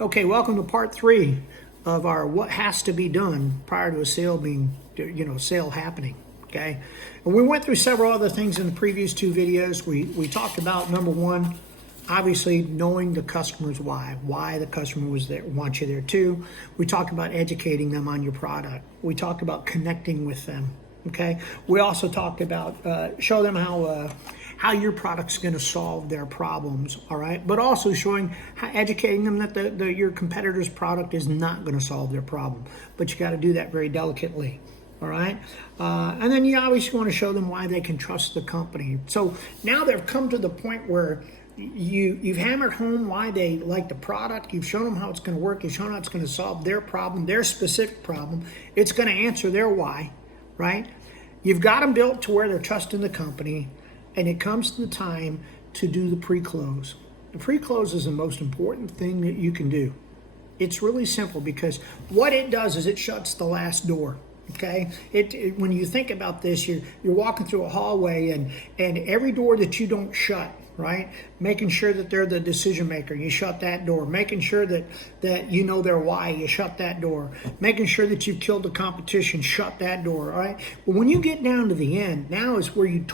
Okay, welcome to part 3 of our what has to be done prior to a sale being, sale happening. Okay, and we went through several other things in the previous 2 videos. We talked about number 1, obviously knowing the customer's why the customer was there, wants you there too. We talked about educating them on your product. We talked about connecting with them. Okay, we also talked about show them how your product's going to solve their problems. All right, but also educating them that your competitor's product is not going to solve their problem, but you got to do that very delicately. All right, and then you obviously want to show them why they can trust the company. So now they've come to the point where you've hammered home why they like the product. You've shown them how it's going to work. You've shown how it's going to solve their problem, their specific problem. It's going to answer their why, right? You've got them built to where they're trusting the company, and it comes to the time to do the pre-close. The pre-close is the most important thing that you can do. It's really simple because what it does is it shuts the last door. Okay, when you think about this, you're walking through a hallway, and every door that you don't shut, right? Making sure that they're the decision maker, you shut that door. Making sure that you know their why, you shut that door. Making sure that you've killed the competition, shut that door. All right. But when you get down to the end, now is where you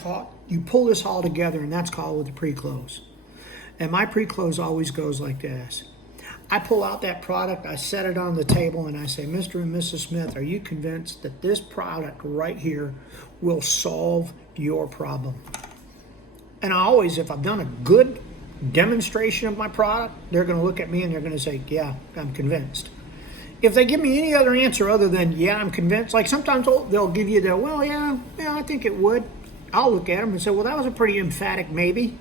pull this all together, and that's called with the pre-close. And my pre-close always goes like this. I pull out that product, I set it on the table, and I say, Mr. and Mrs. Smith, are you convinced that this product right here will solve your problem? And I always, if I've done a good demonstration of my product, they're going to look at me and they're going to say, yeah, I'm convinced. If they give me any other answer other than, yeah, I'm convinced, like sometimes they'll give you the, well, yeah, I think it would. I'll look at them and say, well, that was a pretty emphatic maybe.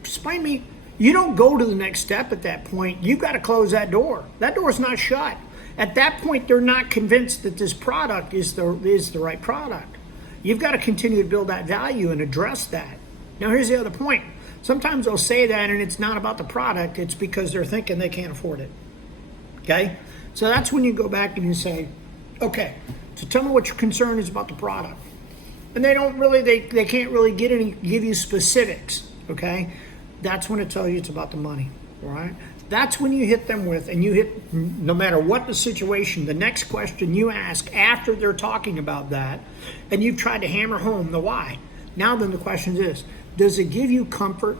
Explain me. You don't go to the next step at that point. You've got to close that door. That door's not shut. At that point, they're not convinced that this product is the right product. You've got to continue to build that value and address that. Now, here's the other point. Sometimes they'll say that, and it's not about the product. It's because they're thinking they can't afford it. Okay? So that's when you go back and you say, okay, so tell me what your concern is about the product. And they can't really give you specifics. Okay? That's when it tells you it's about the money, all right? That's when you hit them with, and you hit, no matter what the situation, the next question you ask after they're talking about that, and you've tried to hammer home the why. Now then the question is, does it give you comfort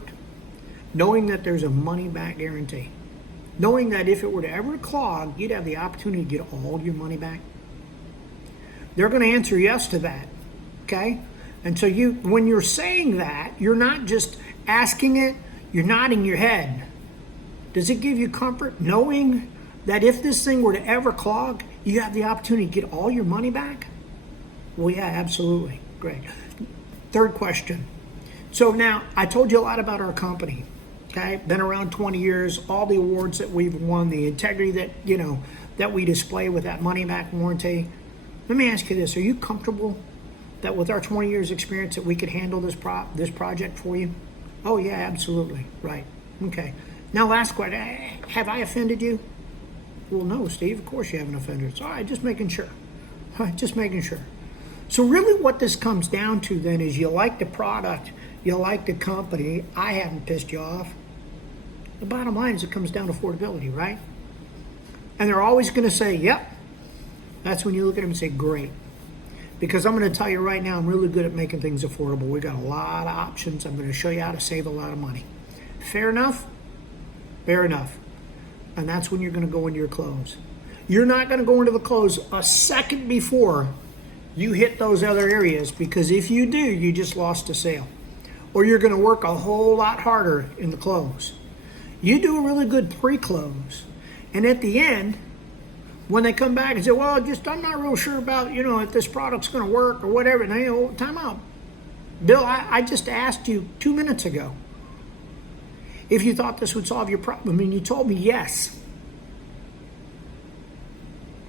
knowing that there's a money-back guarantee? Knowing that if it were to ever clog, you'd have the opportunity to get all your money back? They're going to answer yes to that, okay? And so when you're saying that, you're not just asking it, you're nodding your head. Does it give you comfort knowing that if this thing were to ever clog, you have the opportunity to get all your money back? Well, yeah, absolutely. Great. Third question. So now, I told you a lot about our company. Okay? Been around 20 years, all the awards that we've won, the integrity that we display with that money back warranty. Let me ask you this. Are you comfortable that with our 20 years experience that we could handle this project for you? Oh, yeah, absolutely. Right. Okay. Now, last question. Have I offended you? Well, no, Steve. Of course you haven't offended us. All right, just making sure. All right, just making sure. So really what this comes down to then is you like the product, you like the company. I haven't pissed you off. The bottom line is it comes down to affordability, right? And they're always going to say, yep. That's when you look at them and say, great. Because I'm going to tell you right now, I'm really good at making things affordable. We've got a lot of options. I'm going to show you how to save a lot of money. Fair enough? Fair enough. And that's when you're going to go into your close. You're not going to go into the close a second before you hit those other areas, because if you do, you just lost a sale. Or you're going to work a whole lot harder in the close. You do a really good pre-close. And at the end, when they come back and say, well, I'm not real sure about, if this product's going to work or whatever. And time out. Bill, I just asked you 2 minutes ago if you thought this would solve your problem, and you told me yes.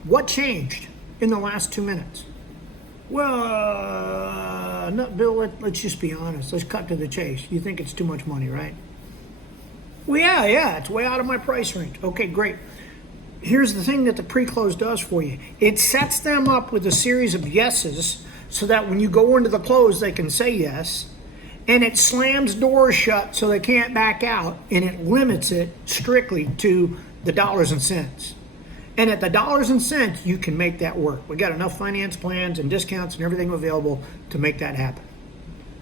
What changed in the last 2 minutes? Well, no, Bill, let's just be honest. Let's cut to the chase. You think it's too much money, right? Well, yeah, it's way out of my price range. Okay, great. Here's the thing that the pre-close does for you. It sets them up with a series of yeses so that when you go into the close, they can say yes. And it slams doors shut so they can't back out. And it limits it strictly to the dollars and cents. And at the dollars and cents, you can make that work. We got enough finance plans and discounts and everything available to make that happen.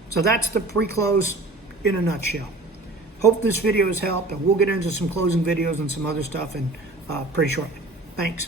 So that's the pre-close in a nutshell. Hope this video has helped, and we'll get into some closing videos and some other stuff pretty shortly. Thanks.